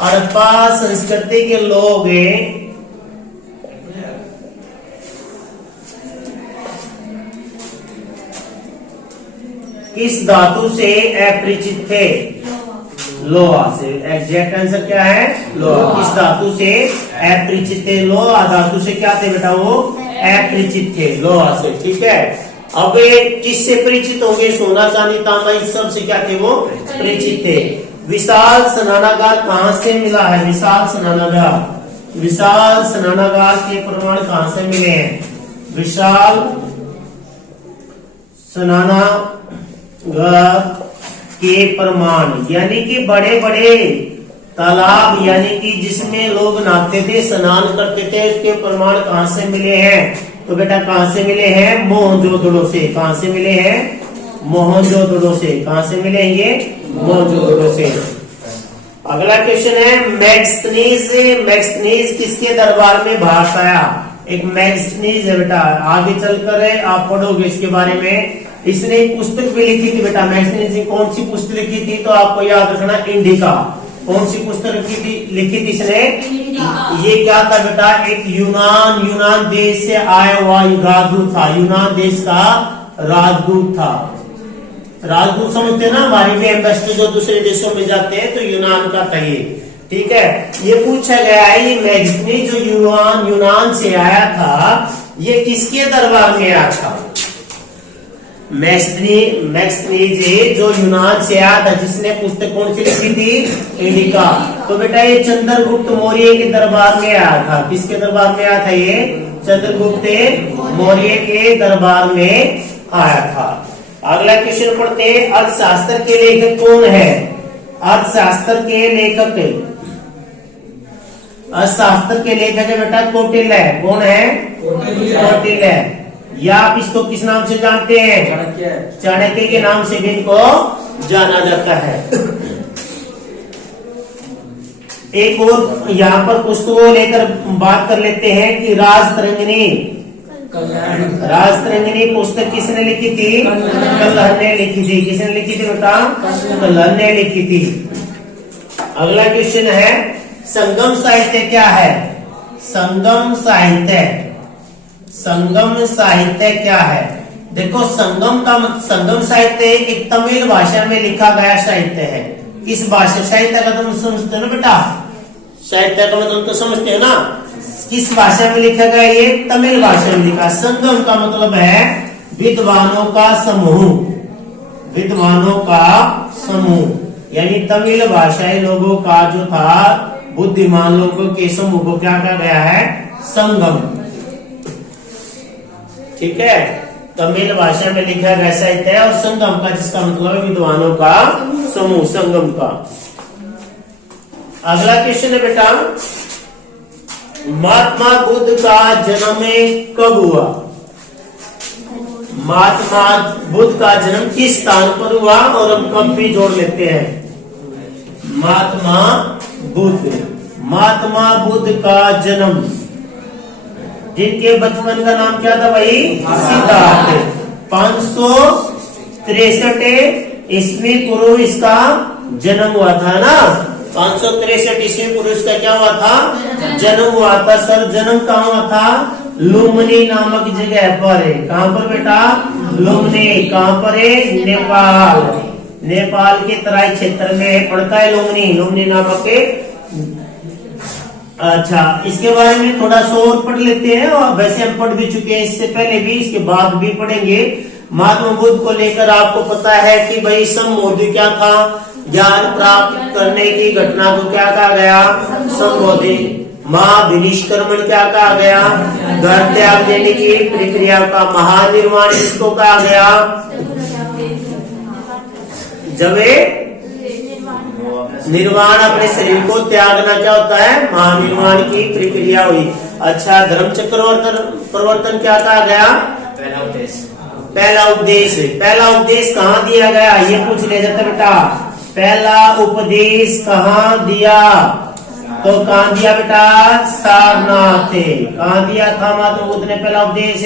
हड़प्पा संस्कृति के लोग किस धातु से अपरिचित थे? लोहा से। एग्जैक्ट आंसर क्या है? लोहा। किस धातु से अपरिचित थे? लोहा धातु से क्या थे बेटा? वो अपरिचित थे, लोहा से। ठीक है, अब किससे परिचित होंगे? सोना चांदी तांबा इस सब से क्या थे? वो परिचित थे। विशाल स्नानागार कहाँ से मिला है? विशाल स्नानागार, विशाल स्नानागार के प्रमाण कहाँ से मिले हैं? विशाल स्नानागार के प्रमाण यानी कि बड़े बड़े तालाब यानी कि जिसमें लोग नहाते थे, स्नान करते थे, उसके प्रमाण कहाँ से मिले हैं? तो बेटा कहाँ से मिले हैं? मोहनजोदड़ो से। कहाँ से मिले हैं? मोहनजोदड़ो से। कहाँ से मिलेंगे? मोहनजोदड़ो से। अगला क्वेश्चन है मैग्स्थनीज। मैग्स्थनीज किसके दरबार में भाग आया? एक मैग्स्थनीज है बेटा, आगे चलकर आप पढ़ोगे इसके बारे में। इसने एक पुस्तक भी लिखी थी बेटा। मैग्स्थनीज ने कौन सी पुस्तक लिखी थी? तो आपको याद रखना, इंडिका। कौन सी पुस्तक लिखी थी इसने? ये क्या था बेटा? एक यूनान देश से आया हुआ राजदूत था। यूनान देश का राजदूत था। राजदूत समझते हैं ना, हमारे भी एम्बेसडर जो दूसरे देशों में जाते हैं, तो यूनान का था ये। ठीक है, ये पूछा गया है ये मैग्स्थनीज जो यूनान से आया था, ये किसके दरबार में आया था? मैग्स्थनीज जो यूनान से आया था, जिसने पुस्तक कौन सी लिखी थी? इंडिका। तो बेटा ये चंद्रगुप्त मौर्य के दरबार में आया था। किसके दरबार में आया था? ये चंद्रगुप्त मौर्य के दरबार में आया था। अगला क्वेश्चन पढ़ते हैं, अर्थशास्त्र के लेखक कौन है? अर्थशास्त्र के लेखक, अर्थशास्त्र के लेखक है बेटा कौटिल्य। कौन है? कौटिल्य। या आप इसको किस नाम से जानते हैं? चाणक्य के नाम से भी इनको जाना जाता है। एक और यहाँ पर पुस्तकों लेकर बात कर लेते हैं कि राजतरंगिणी, राजतरंगिणी पुस्तक किसने लिखी थी? कल्हड़ ने लिखी थी। किसने लिखी थी बेटा? कल्हड़ ने लिखी थी। अगला क्वेश्चन है संगम साहित्य क्या है? संगम साहित्य, संगम साहित्य क्या है? देखो संगम साहित्य एक तमिल भाषा में लिखा गया साहित्य है। किस भाषा? साहित्य का तुम समझते हो ना बेटा, साहित्य का मतलब तो समझते हो ना। किस भाषा में लिखा गया? ये तमिल भाषा में लिखा। संगम का मतलब है विद्वानों का समूह, विद्वानों का समूह यानी तमिल भाषाई लोगों का जो था, बुद्धिमान लोगों के समूह को क्या कहा गया है? संगम। ठीक है, तमिल भाषा में लिखा गया साहित्य है। और संगम का जिसका मतलब है विद्वानों का समूह, संगम का। अगला क्वेश्चन है बेटा, महात्मा बुद्ध का जन्म कब हुआ? महात्मा बुद्ध का जन्म किस स्थान पर हुआ? और हम कब भी जोड़ लेते हैं। महात्मा बुद्ध, महात्मा बुद्ध का जन्म, जिनके बचपन का नाम क्या था भाई? सिद्धार्थ। 563 ईस्वी पूर्व इसका जन्म हुआ था ना। 563 ईस्वी पूर्व इसका क्या हुआ था? जन्म हुआ था। सर जन्म कहाँ हुआ था? लुम्बिनी नामक जगह पर है। कहाँ पर बेटा? लुम्बिनी। कहाँ पर है? नेपाल। नेपाल के तराई क्षेत्र में पड़ता है लुम्बिनी, लुम्बिनी नामक के। अच्छा, इसके बारे में थोड़ा सा और पढ़ लेते हैं। और वैसे हम पढ़ भी चुके हैं इससे पहले भी, इसके बाद भी पढ़ेंगे। महात्मा बुद्ध को लेकर आपको पता है कि भाई संबोधि क्या था? ज्ञान प्राप्त करने की घटना को क्या कहा गया? संबोधि। महाविनिष्क्रमण क्या कहा गया? घर त्याग देने की प्रक्रिया का महानिर्वाण इसको कहा गया। जब निर्वाण अपने शरीर को त्यागना क्या होता है? महानिर्वाण की प्रक्रिया हुई। अच्छा, धर्म चक्र परिवर्तन क्या कहा गया? पहला उपदेश। पहला उपदेश, पहला उपदेश कहाँ दिया गया? ये पूछ लिया जाता बेटा। पहला उपदेश कहाँ दिया? तो कहाँ दिया बेटा? सारनाथ। कहाँ दिया था महात्मा बुद्ध ने पहला उपदेश?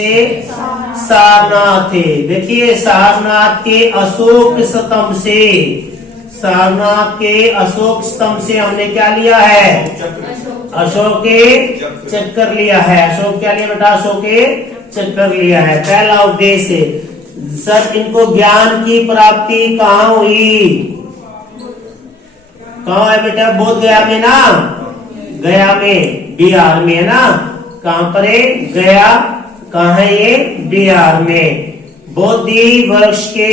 सारनाथ। देखिए सारनाथ के अशोक स्तंभ से, सारनाथ के अशोक स्तंभ से हमने क्या लिया है? अशोक के चक्कर लिया है। अशोक क्या लिया बेटा? अशोक के चक्कर लिया है। पहला उद्देश्य सर, इनको ज्ञान की प्राप्ति कहाँ हुई? कहाँ है बेटा? बोध गया में ना, गया में, बिहार में है ना। कहाँ पर है? गया। कहाँ है ये? बिहार में। बोधि वृक्ष के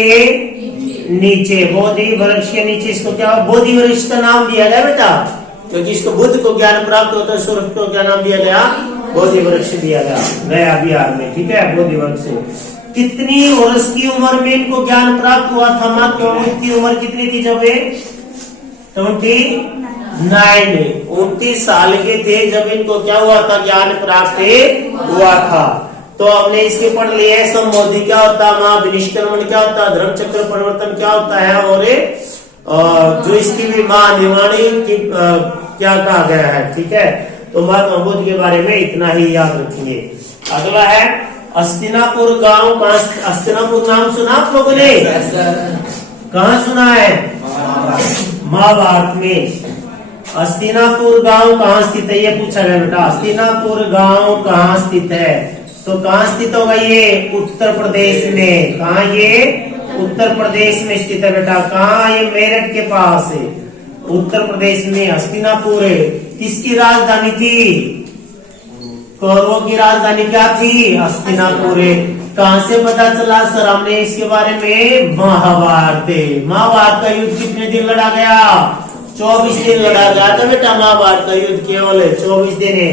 नीचे, बोधि वृक्ष के नीचे। इसको क्या बोधि वृक्ष का नाम दिया गया बेटा? क्योंकि इसको बुद्ध को ज्ञान प्राप्त होता है, सूर्य को क्या नाम दिया गया? बोधि वृक्ष दिया गया, गया बिहार में। ठीक है, बोधि वृक्ष। कितनी वर्ष की उम्र में इनको ज्ञान प्राप्त हुआ था? मात्र इनकी उम्र कितनी थी जब ये? 29 साल के थे जब इनको क्या हुआ था? ज्ञान प्राप्त हुआ था। तो हमने इसके पढ़ लिए है, संबोधि क्या होता है, महाविनिष्क्रमण क्या होता है, धर्म चक्र परिवर्तन क्या होता है, और जो इसकी भी महानिवाणी की क्या कहा गया है। ठीक है, तो महात्मा बुद्ध के बारे में इतना ही याद रखेंगे। अगला है हस्तिनापुर गांव। हस्तिनापुर नाम सुना आप लोगों ने? कहाँ सुना है? महाभारत में। हस्तिनापुर गांव कहाँ स्थित है? ये पूछा गया बेटा। हस्तिनापुर गांव कहाँ स्थित है? तो कहाँ स्थित होगा ये? उत्तर प्रदेश में। कहाँ ये? उत्तर प्रदेश में स्थित है बेटा। कहाँ? ये मेरठ के पास है, उत्तर प्रदेश में हस्तिनापुर है। किसकी राजधानी थी? कौरवों की राजधानी क्या थी? हस्तिनापुर है। कहाँ से पता चला सर हमने इसके बारे में? महाभारत। महाभारत का युद्ध कितने दिन लड़ा गया? 24 दिन लड़ा गया था बेटा महाभारत का युद्ध, केवल 24 दिन है।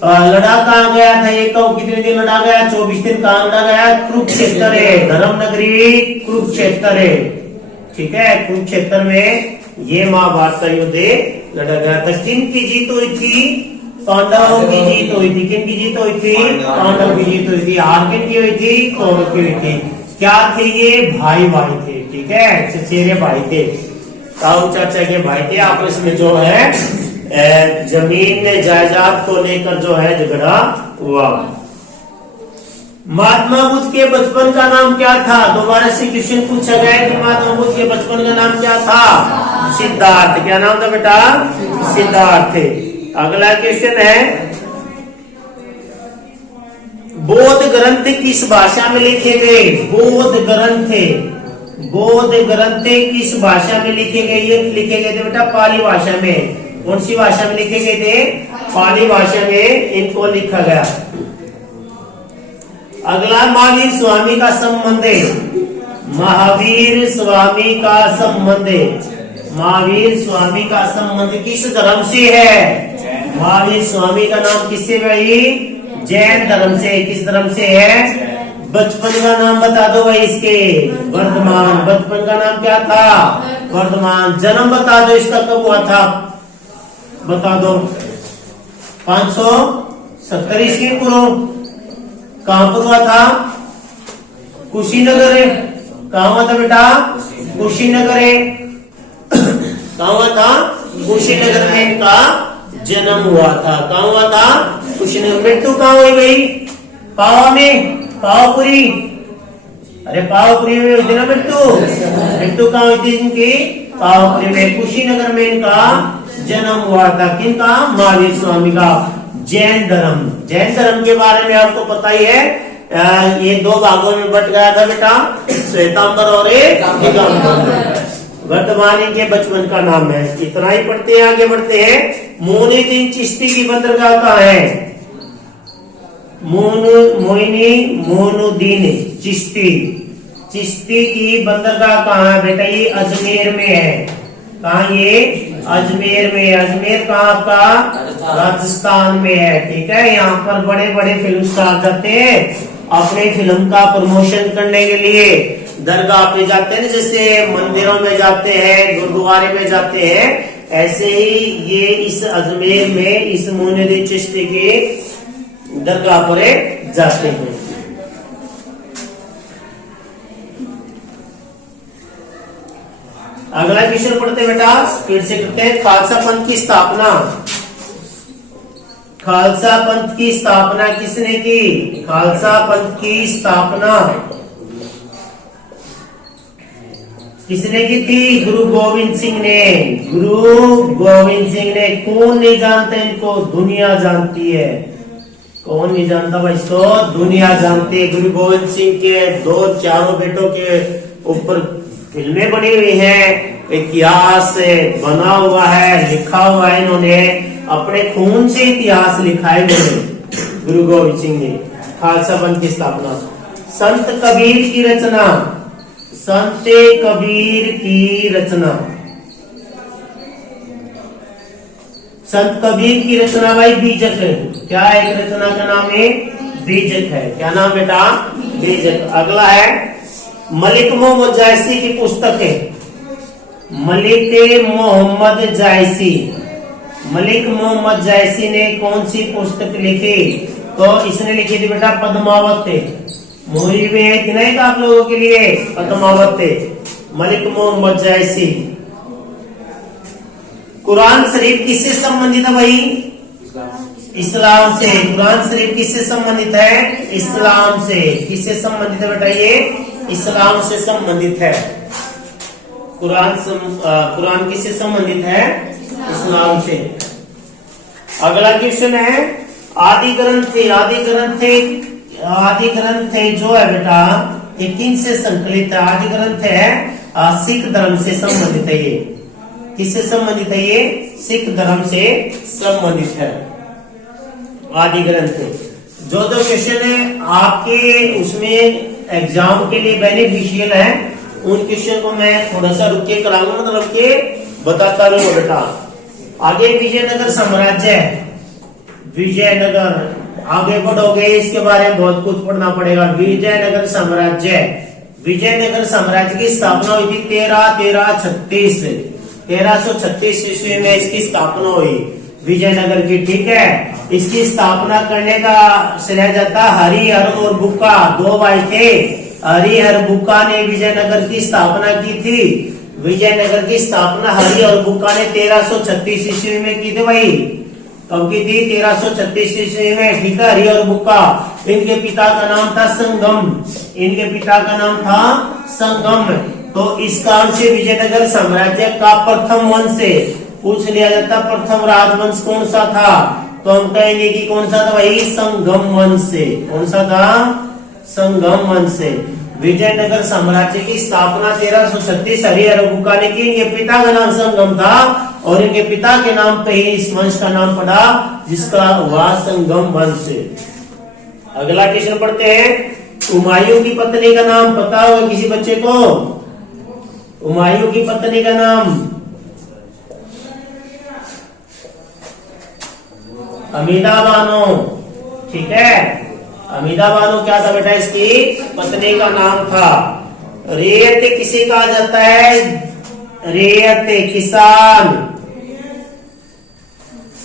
लड़ा कहाँ गया था ये? कब कितने दिन लड़ा गया? 24 दिन। कहाँ लड़ा गया? कुरुक्षेत्र है, धर्म नगरी कुरुक्षेत्र है। ठीक है, कुरुक्षेत्र में ये महाभारत का युद्ध लड़ा गया था। किन की जीत हुई थी? पांडवों की जीत हुई थी। किन की जीत हुई थी? पांडवों की जीत हुई थी। हार किन की हुई थी? कौरवों की हुई थी। क्या थे ये? भाई थे। ठीक है, चचेरे भाई थे, ताऊ चाचा के भाई थे। आपस में जो है जमीन में जायदाद को लेकर जो है झगड़ा हुआ। महात्मा बुद्ध के बचपन का नाम क्या था? दोबारा से क्वेश्चन पूछा गया कि महात्मा बुद्ध के बचपन का नाम क्या था? सिद्धार्थ। क्या नाम था बेटा? सिद्धार्थ। अगला क्वेश्चन है, बौद्ध ग्रंथ किस भाषा में लिखे गए? बौद्ध ग्रंथ किस भाषा में लिखे गए? ये लिखे गए थे बेटा पाली भाषा में। कौन सी भाषा में लिखे गए थे? पाली भाषा में इनको लिखा गया। अगला महावीर स्वामी का संबंध है। महावीर स्वामी का संबंध किस धर्म से है? महावीर स्वामी का नाम किससे भाई? जैन धर्म से। किस धर्म से है? बचपन का नाम बता दो भाई इसके। वर्धमान। बचपन का नाम क्या था? वर्धमान। जन्म बता दो इसका, कब हुआ था? बता दो। 570 ईस्वी पूर्व। कहां पर हुआ था? कुशीनगर है। कहां हुआ था बेटा? कुशीनगर है। कहां हुआ था? कुशीनगर में इनका जन्म हुआ था। कहां हुआ था? कुशीनगर। मृत्यु कहां हुई भाई? पावा में, पावापुरी। अरे पावापुरी में हुई थी ना मृत्यु कहां हुई थी इनकी? पावापुरी में। कुशीनगर में इनका जन्म हुआ था। किनका? महावीर स्वामी का। जैन धर्म के बारे में आपको पता ही है। ये दो भागों में बट गया था बेटा, श्वेतांबर और दिगंबर। वर्तमान के बचपन का नाम है। इतना ही पढ़ते हैं, आगे बढ़ते हैं। मोइनुद्दीन चिश्ती की बंदरगाह कहाँ है? मोइनुद्दीन चिश्ती की बंदरगाह कहाँ है बेटा? ये अजमेर में है। कहाँ ये? अजमेर में। अजमेर कहाँ आपका? राजस्थान में है। ठीक है, यहाँ पर बड़े बड़े फिल्म स्टार जाते हैं अपने फिल्म का प्रमोशन करने के लिए। दरगाह पे जाते हैं, जैसे मंदिरों में जाते हैं, गुरुद्वारे में जाते हैं, ऐसे ही ये इस अजमेर में इस मोइनुद्दीन चिश्ती की दरगाह पर जाते हैं। अगला क्वेश्चन पढ़ते बेटा, स्पीड से करते हैं। खालसा पंथ की स्थापना। खालसा पंथ की स्थापना किसने की? खालसा पंथ की स्थापना किसने की थी? गुरु गोविंद सिंह ने। गुरु गोविंद सिंह ने। कौन नहीं जानता इनको? दुनिया जानती है। कौन नहीं जानता भाई इसको? दुनिया जानती है। गुरु गोविंद सिंह के दो चारों बेटों के ऊपर फिल्में बनी हुई हैं, इतिहास बना हुआ है, लिखा हुआ है। इन्होंने अपने खून से इतिहास लिखा है इन्होंने, गुरु गोविंद सिंह ने। खालसा पंथ की स्थापना। संत कबीर की रचना। संत कबीर की रचना। संत कबीर की रचना भाई बीजक है। क्या है? एक रचना का नाम है बीजक है। क्या नाम बेटा? बीजक। अगला है मलिक मोहम्मद जायसी की पुस्तक है। मलिक मोहम्मद जायसी। मलिक मोहम्मद जायसी ने कौन सी पुस्तक लिखी? तो इसने लिखी थी बेटा पद्मावत। मूवी में है कि नहीं था आप लोगों के लिए? पद्मावत। मलिक मोहम्मद जायसी। कुरान शरीफ किससे संबंधित है भाई? इस्लाम से। कुरान शरीफ किससे संबंधित है? इस्लाम से। किससे संबंधित है बेटा? ये इस्लाम से संबंधित है। कुरान किससे संबंधित है? इस्लाम से। अगला क्वेश्चन है आदि ग्रंथ। आदि ग्रंथ जो है बेटा ये किन से संकलित है? आदि ग्रंथ है सिख धर्म से संबंधित है। ये किससे संबंधित है? ये सिख धर्म से संबंधित है आदि ग्रंथ। जो क्वेश्चन है आपके उसमें एग्जाम के लिए बेनिफिशियल है, उन क्वेश्चन को मैं थोड़ा सा रुक के कराऊंगा, मतलब के बताता रहूंगा बेटा। आगे विजयनगर साम्राज्य है। विजयनगर आगे बढ़ोगे इसके बारे में बहुत कुछ पढ़ना पड़ेगा। विजयनगर साम्राज्य। विजयनगर साम्राज्य की स्थापना हुई थी 1336 ईस्वी में इसकी स्थापना हुई विजयनगर की। ठीक है, इसकी स्थापना करने का श्रेय जाता हरिहर और बुक्का, दो भाई थे। हरिहर बुक्का ने विजयनगर की स्थापना की थी। विजयनगर की स्थापना हरि और बुक्का ने 1336 ईस्वी में की थी भाई। कब की थी? 1336 ईस्वी में। ठीक है, हरि और बुक्का। इनके पिता का नाम था संगम। इनके पिता का नाम था संगम। तो इस कारण से विजयनगर साम्राज्य का प्रथम वंश से पूछ लिया जाता, प्रथम राजवंश कौन सा था? तो हम कहेंगे कि कौन सा था भाई? संगम वंश से। कौन सा था? संगम वंश से। विजयनगर साम्राज्य की स्थापना 1336 हरिहर बुक्का ने की। इनके पिता का नाम संगम था और इनके पिता के नाम पे ही इस वंश का नाम पड़ा, जिसका हुआ संगम वंश। अगला क्वेश्चन पढ़ते हैं। हुमायूं की पत्नी का नाम पता होगा किसी बच्चे को? हुमायूं की पत्नी का नाम? हमीदा बानो। ठीक है, हमीदा बानो क्या था बेटा? इसकी पत्नी का नाम था। रेयत किसे कहा जाता है? रेयत किसान।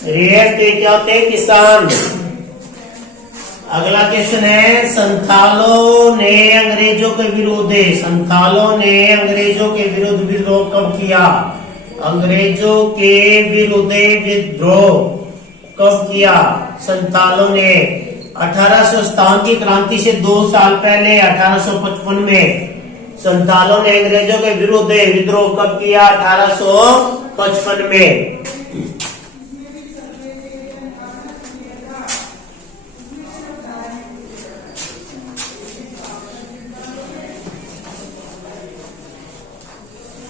रेयत क्या होते हैं? किसान। अगला क्वेश्चन है संथालों ने अंग्रेजों के विरोध। संथालों ने अंग्रेजों के विरुद्ध विद्रोह कब किया? अंग्रेजों के विरुद्ध विद्रोह कब किया? संथालों ने 1857 की क्रांति से 2 साल पहले 1855 में संथालों ने अंग्रेजों के विरुद्ध विद्रोह कब किया? 1855 में।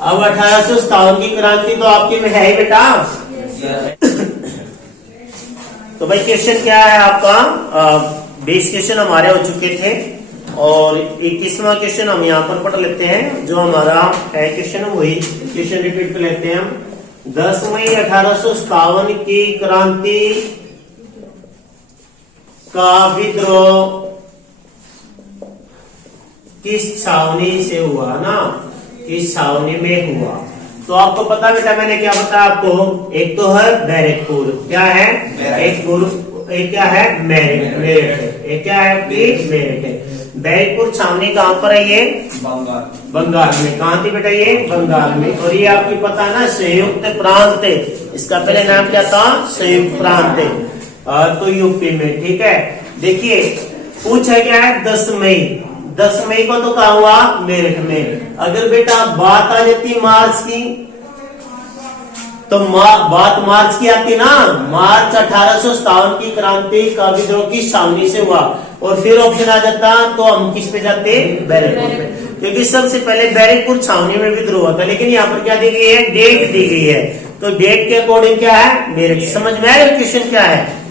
अब 1857 की क्रांति तो आपके में है ही बेटा। तो भाई क्वेश्चन क्या है आपका? 20 क्वेश्चन हमारे हो चुके थे और 21वां क्वेश्चन हम यहाँ पर पढ़ लेते हैं। जो हमारा है क्वेश्चन वही क्वेश्चन रिपीट कर लेते हैं हम। 10 मई 1857 की क्रांति का विद्रोह किस छावनी से हुआ ना? किस छावनी में हुआ? तो आपको पता बेटा मैंने क्या बताया आपको? एक तो है बैरकपुर। क्या है? एक क्या है? मेरठ। एक क्या है आपकी? मेरठ है। बैरकपुर छावनी कहाँ पर है? ये बंगाल में। कहाँ थी बेटा? ये बंगाल में। और ये आपको पता है ना संयुक्त प्रांत। इसका पहले नाम क्या था? संयुक्त प्रांत। तो यूपी में। ठीक है, देखिए पूछा क्या है? 10 10 मई को तो कहा हुआ मेरठ में। अगर बेटा बात आ जाती मार्च की, तो बात मार्च की आती ना, मार्च 1857 की क्रांति का विद्रोह किस छावनी से हुआ, और फिर ऑप्शन आ जाता तो हम किस पे जाते, बैरकपुर पे, क्योंकि सबसे पहले बैरकपुर छावनी में विद्रोह हुआ था। लेकिन यहाँ पर क्या दी गई है, डेट दी गई है, तो डेट के अकॉर्डिंग क्या है, मेरठ। समझ में आया क्वेश्चन क्या है?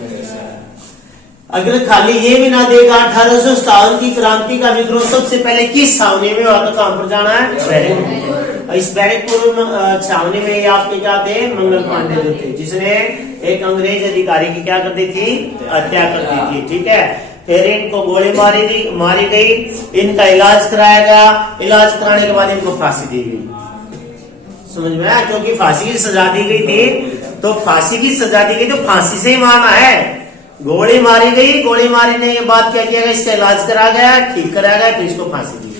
अगर खाली ये भी ना देगा 1857 की क्रांति का विद्रोह सबसे पहले किस छावनी में हुआ, तो कहां पर जाना है, बैरकपुर। इस बैरकपुर छावनी में ये आपके क्या थे, मंगल पांडे जो थे, जिसने एक अंग्रेज अधिकारी की क्या कर दी थी, हत्या कर दी थी। ठीक है, फिर इनको गोली मारी गई, इनका इलाज कराया गया, इलाज कराने के बाद इनको फांसी दी गई। समझ में आया? क्योंकि फांसी की सजा दी गई थी, तो फांसी की सजा दी गई तो फांसी से ही मारना है। गोली मारी गई, गोली मारने के बाद क्या किया गया, इसका इलाज करा गया, ठीक कराया गया, फिर इसको फांसी दी गई।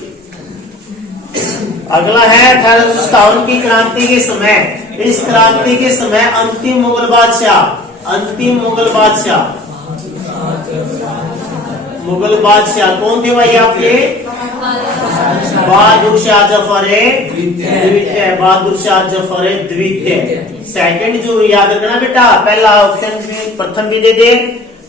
अगला है 1857 की क्रांति के समय। इस क्रांति के समय अंतिम मुगल बादशाह कौन थे भाई आपके, बहादुर शाह जफर द्वितीय, बहादुर शाह जफर द्वितीय। सेकंड जो याद रखना बेटा, पहला ऑप्शन भी प्रथम भी दे दे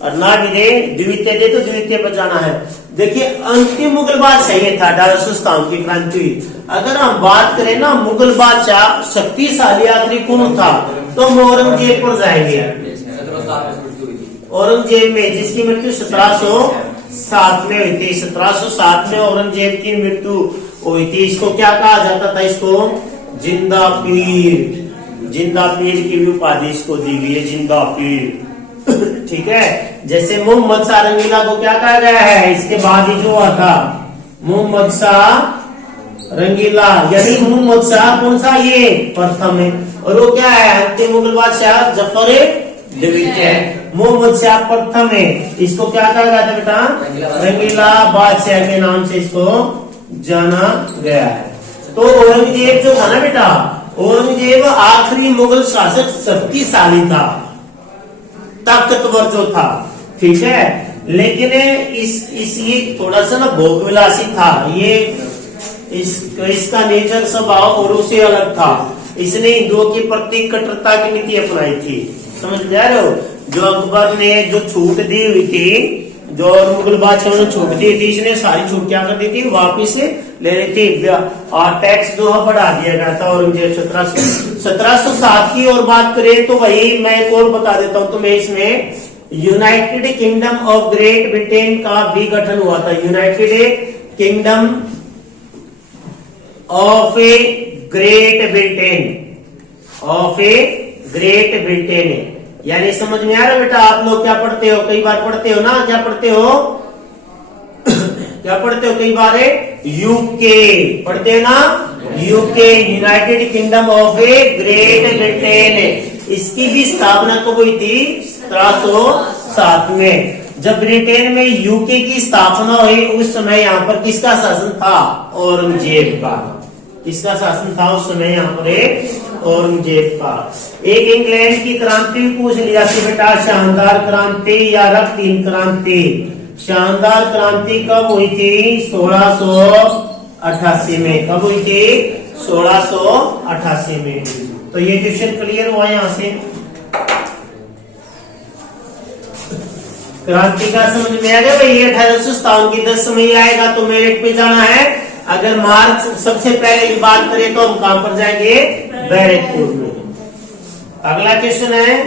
और ना भी दे, द्वितीय दे तो द्वितीय पर जाना है। देखिए अंतिम मुगल बादशाह ये था 1857 की क्रांति। अगर हम बात करें ना मुगल बादशाह शक्तिशाली आखिरी कौन था, तो हम औरंगजेब पर जाएंगे। औरंगजेब में जिसकी मृत्यु 1707 में हुई थी, 1707 में औरंगजेब की मृत्यु हुई थी। इसको क्या कहा जाता था, इसको जिंदा पीर की भी उपाधि इसको दी गई है, जिंदा पीर। ठीक है, जैसे मोहम्मद शाह रंगीला को क्या कहा गया है, इसके बाद ही जो हुआ था मोहम्मद शाह रंगीला, यानी मोहम्मद शाह कौन सा, ये प्रथम है, और वो क्या है, अंतिम मुगल बादशाह जफर द्वितीय। मोहम्मद शाह प्रथम है, इसको क्या कहा गया था बेटा, रंगीला बादशाह के नाम से इसको जाना गया है। तो औरंगजेब जो था ना बेटा, औरंगजेब आखिरी मुगल शासक शक्तिशाली था, ताकतवर जो था। ठीक है, लेकिन इस ये थोड़ा सा ना भोगविलासी था, ये इसका नेचर स्वभाव औरों से अलग था। इसने हिंदुओं के प्रति कट्टरता की नीति अपनाई थी। समझ में आ रहे हो? जो अकबर ने जो छूट दी हुई थी, जो मुगल बादशाहों ने छूट दी थी, इसने सारी छूट क्या कर दी थी, वापिस ले रही थी, और टैक्स जो है बढ़ा दिया गया था। औरंगजेब 1707 की और बात करें तो वही मैं एक और बता देता हूँ तुम्हें, इसमें United kingdom of great Britain का भी गठन हुआ था। United kingdom of a great Britain, यानी समझ में आ रहा है बेटा? आप लोग क्या पढ़ते हो, कई बार पढ़ते हो ना, क्या पढ़ते हो कई बार यूके पढ़ते हो ना, UK United kingdom of a great Britain. इसकी भी स्थापना कब हुई थी, 1707 में। जब ब्रिटेन में यूके की स्थापना हुई, उस समय यहाँ पर किसका शासन था, औरंगजेब का। किसका शासन था उस समय यहाँ पर, औरंगजेब का। एक इंग्लैंड की क्रांति पूछ लिया कि बेटा शानदार क्रांति या रक्तहीन क्रांति। शानदार क्रांति कब हुई थी, 1688 में। कब हुई थी, 1688 में। तो ये क्वेश्चन क्लियर हुआ यहाँ से। क्रांति का समझ में आ गया भाई। 1857 की 10 मई आएगा तो मेरिट पे जाना है। अगर मार्च सबसे पहले की बात करें तो हम कहां पर जाएंगे, बैरकपुर में। अगला क्वेश्चन है,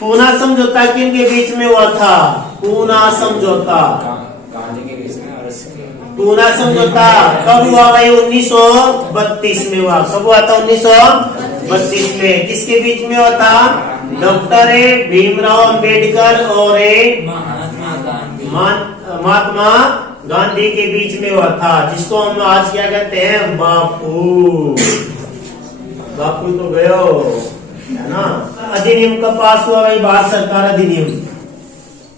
पूना समझौता किनके बीच में हुआ था, पूना समझौता। पूना समझौता कब हुआ भाई, 1932 में हुआ। कब हुआ था, 1932 में। किसके बीच में हुआ था, डॉक्टर भीमराव अंबेडकर और महात्मा गांधी के बीच में हुआ था, जिसको हम आज क्या कहते हैं, बापू। बापू तो गयो है ना। अधिनियम कब पास हुआ भाई, भारत सरकार अधिनियम।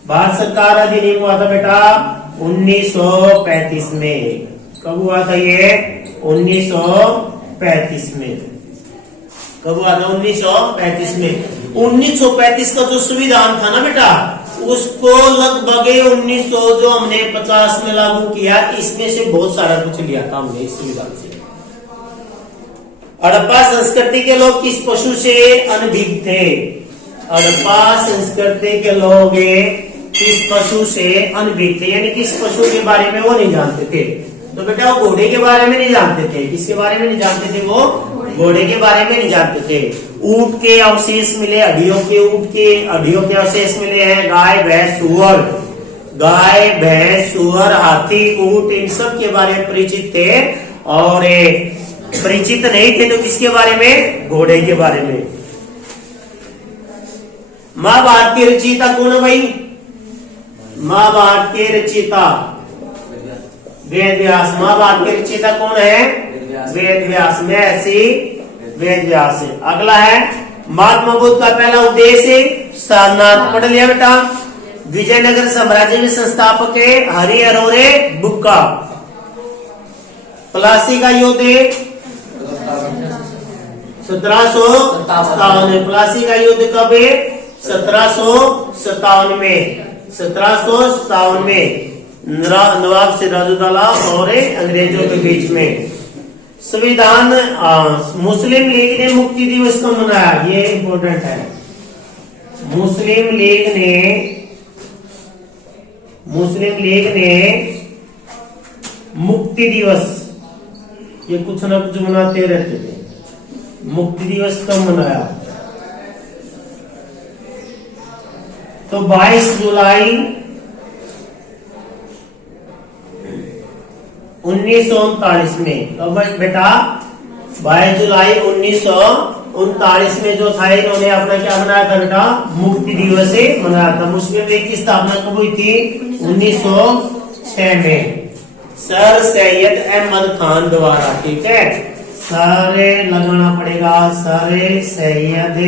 भारत सरकार अधिनियम हुआ था बेटा 1935 में। कब हुआ था ये, 1935 में। कब हुआ था, 1935 में। 1935 का जो संविधान था ना बेटा, उसको लगभग 1900 जो हमने 50 में लागू किया, इसमें से बहुत सारा कुछ लिया था हमने इस संविधान से। हड़प्पा संस्कृति के लोग किस पशु से अनभिज्ञ थे? हड़प्पा संस्कृति के लोग किस पशु से अनभिज्ञ थे, यानी किस पशु के बारे में वो नहीं जानते थे। तो बेटा वो घोड़े के बारे में नहीं जानते थे। किसके बारे में नहीं जानते थे? वो घोड़े के बारे में नहीं जानते थे। ऊंट के अवशेष मिले, हड्डियों के, ऊंट के हड्डियों के अवशेष मिले हैं। गाय भैंस सुअर, हाथी, ऊंट, इन सब के बारे में परिचित थे। और परिचित नहीं थे तो किसके बारे में? घोड़े के बारे में। महाभारत के रचयिता कौन है भाई? महाभारत के रचयिता वेद व्यास। महाभारत के रचयिता कौन है? वेद व्यास। में ऐसी वेद व्यास है। अगला है महात्मा बुद्ध का पहला उद्देश्य सारनाथ। पढ़ लिया बेटा। विजयनगर साम्राज्य में संस्थापक है हरि अरोरे बुक्का। प्लासी का युद्ध 1757। प्लासी का युद्ध कब है? 1757 में। 1757 में नवाब सिराजुद्दौला और अंग्रेजों के बीच में। संविधान मुस्लिम लीग ने मुक्ति दिवस को मनाया, ये इम्पोर्टेंट है। मुस्लिम लीग ने मुक्ति दिवस, ये कुछ ना कुछ मनाते रहते थे। मुक्ति दिवस कब मनाया? तो 22 जुलाई 1939 में। तो बेटा 22 जुलाई 1939 में जो था, इन्होंने अपना क्या बनाया था बेटा? मुक्ति दिवस मनाया था। मुस्लिम लीग की स्थापना कब हुई थी? 1906 में सर सैयद अहमद खान द्वारा। ठीक है, सारे लगाना पड़ेगा। सर सैयद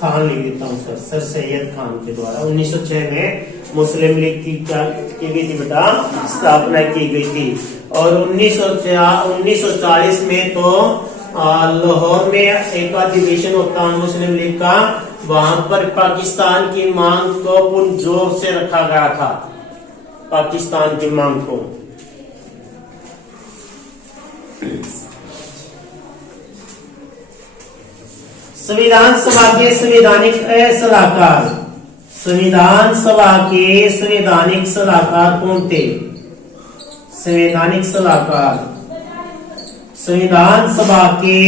खान लिख देता हूँ सर, सर सैयद खान के द्वारा 1906 में मुस्लिम लीग की क्या की गई थी बेटा? स्थापना की गई थी। और 1940 में तो लाहौर में एक अधिवेशन होता है मुस्लिम लीग का। वहां पर पाकिस्तान की मांग को पुरजोर से रखा गया था। पाकिस्तान की मांग को। संविधान सभा के संवैधानिक सलाहकार। संविधान सभा के संवैधानिक सलाहकार कौन थे? संवैधानिक सलाहकार। संविधान सभा के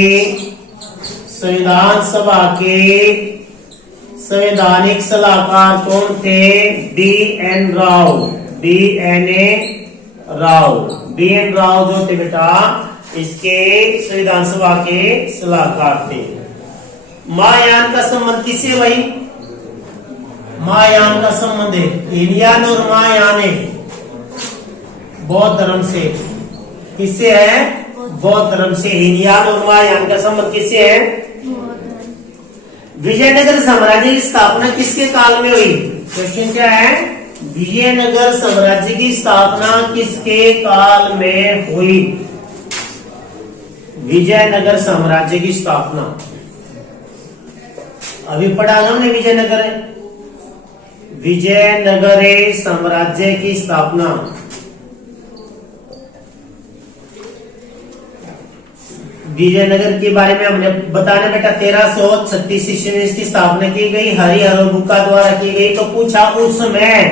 संवैधानिक सलाहकार कौन थे? D.N. राव। D.N. राव जो थे बेटा, इसके संविधान सभा के सलाहकार थे। महायान का संबंध किससे भाई? महायान का संबंध है हिनयान और महायान है बौद्ध धर्म से। किससे है? बौद्ध धर्म से। हिनयान और महायान का संबंध किससे है? विजयनगर साम्राज्य की स्थापना किसके काल में हुई? क्वेश्चन क्या है? विजयनगर साम्राज्य की स्थापना किसके काल में हुई? विजयनगर साम्राज्य की स्थापना अभी पढ़ा हमने। विजयनगर साम्राज्य की स्थापना विजयनगर के बारे में हमने बताना बेटा। 1336 ईस्वी में इसकी स्थापना की गई, हरि अरोरे बुक्का द्वारा की गई। तो पूछा उस समय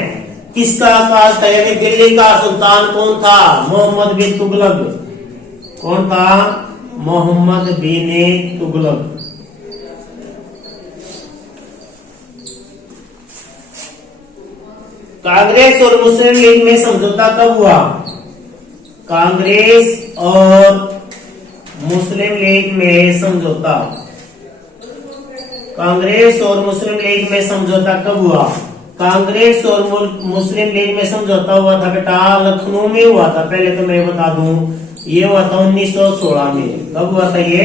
किसका काल था, यानी दिल्ली का सुल्तान कौन था? मोहम्मद बिन तुगलक। कौन था? मोहम्मद बिन तुगलक। कांग्रेस और मुस्लिम लीग में समझौता कब हुआ? कांग्रेस और मुस्लिम लीग में समझौता। कांग्रेस और मुस्लिम लीग में समझौता कब हुआ? कांग्रेस और मुस्लिम लीग में समझौता हुआ था बेटा लखनऊ में हुआ था। पहले तो मैं बता दूं, ये हुआ था 1916 में। कब हुआ था ये?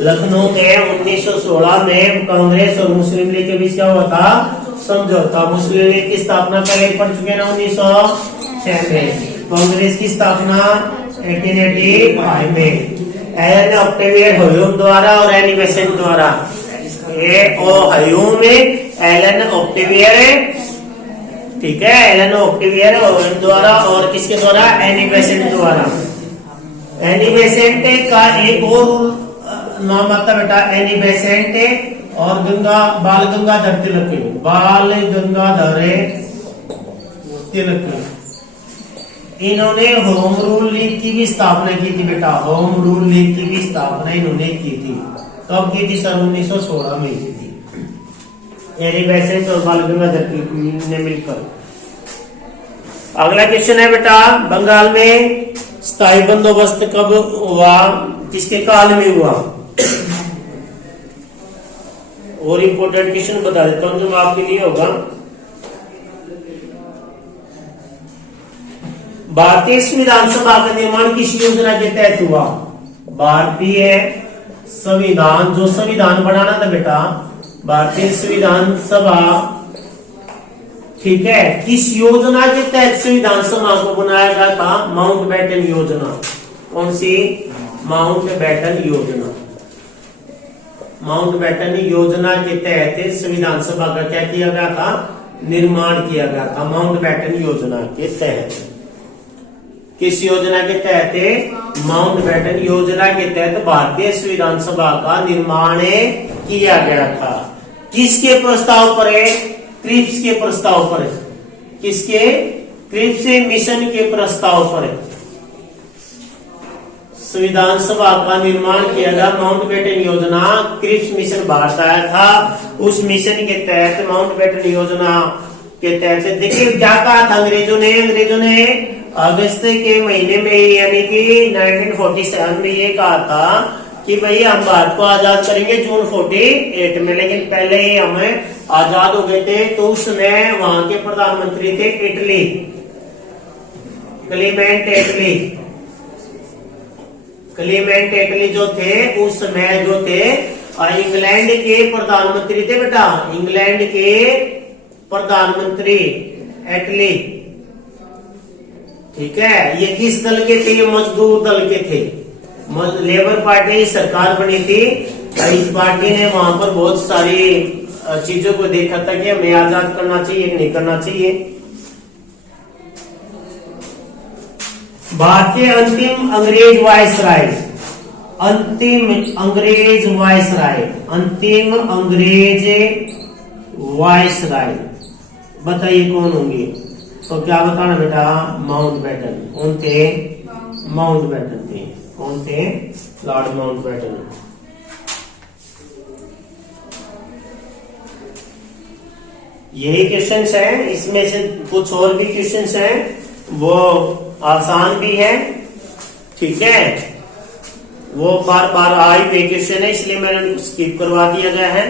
लखनऊ में 1916 में कांग्रेस और मुस्लिम लीग के बीच क्या हुआ था? समझौता। मुस्लिम लीग की स्थापना पहले पढ़ चुके ना 1906 में। कांग्रेस की स्थापना 1885 में एन ऑक्टेवियन ह्यूम द्वारा और एनी बेसेंट द्वारा। ए ओ हयूम एलन ऑक्टेवियर, ठीक है, एलन ऑक्टेवियर द्वारा और किसके द्वारा, एनी बेसेंट द्वारा। एनी बेसेंट का एक और नाम आता बेटा एनी बेसेंट और बाल गंगाधर तिलक, बाल गंगाधर तिलक, इन्होंने होम रूल लीग की भी स्थापना की थी बेटा, होम रूल लीग की भी स्थापना इन्होंने की थी। कब की थी सर, 1916 में की थी, एनी बेसेंट और बाल गंगाधर तिलक ने मिलकर। अगला क्वेश्चन है बेटा, बंगाल में स्थायी बंदोबस्त कब हुआ, किसके काल में हुआ? और इंपोर्टेंट क्वेश्चन बता देता हूं जो आपके लिए होगा। भारतीय संविधान सभा का निर्माण किस योजना के तहत हुआ? भारतीय संविधान, जो संविधान बनाना था बेटा, भारतीय संविधान सभा, ठीक है, किस योजना के तहत संविधान सभा को बनाया गया था? माउंटबेटन योजना। कौन सी? माउंटबेटन योजना। माउंटबेटन योजना के तहत संविधान सभा का क्या किया गया था? निर्माण किया गया था, माउंटबेटन योजना के तहत। किस योजना के तहत? माउंटबेटन योजना के तहत भारतीय संविधान सभा का निर्माण किया गया था। किसके प्रस्ताव पर है? क्रिप्स के प्रस्ताव पर है। किसके? क्रिप्स मिशन के प्रस्ताव पर है। संविधान सभा का निर्माण किया गया, माउंटबेटन योजना, क्रिप्स मिशन भारत आया था। उस मिशन के तहत, माउंटबेटन योजना के तहत, देखिए क्या कहा था अंग्रेजों ने अगस्त के महीने में यानी कि 1947 में ये कहा था कि भाई हम भारत को आजाद करेंगे जून 48 में, लेकिन पहले ही हम आजाद हो गए थे। तो उस समय वहां के प्रधानमंत्री थे इटली, क्लीमेंट एटली। क्लीमेंट एटली जो थे उस समय जो थे इंग्लैंड के प्रधानमंत्री थे बेटा, इंग्लैंड के प्रधानमंत्री एटली, ठीक है। ये किस दल के थे? ये मजदूर दल के थे। लेबर पार्टी की सरकार बनी थी। इस पार्टी ने वहां पर बहुत सारी चीजों को देखा था कि हमें आजाद करना चाहिए कि नहीं करना चाहिए। भारतीय अंतिम अंग्रेज वायसराय, अंतिम अंग्रेज वायसराय, अंतिम अंग्रेज वायसराय बताइए कौन होंगे? तो क्या बताना बेटा? माउंटबेटन। कौन थे? माउंटबेटन थे। कौन थे? Lord Mountbatten. यही क्वेश्चंस हैं, इसमें से कुछ और भी क्वेश्चंस हैं, वो आसान भी है, ठीक है, वो बार बार आई हुए क्वेश्चन है, इसलिए मैंने स्किप करवा दिया गया है।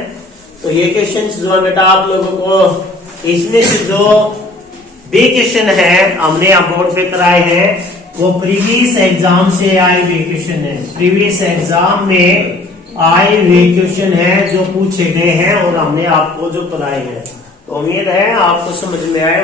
तो ये क्वेश्चंस जो है बेटा आप लोगों को, इसमें से जो भी क्वेश्चन है हमने यहाँ बोर्ड पे कराए हैं वो प्रीवियस एग्जाम से आए हुए क्वेश्चन है, प्रीवियस एग्जाम में आए हुए क्वेश्चन है जो पूछे गए हैं और हमने आपको जो कराए हैं। तो उम्मीद है आपको समझ में आए।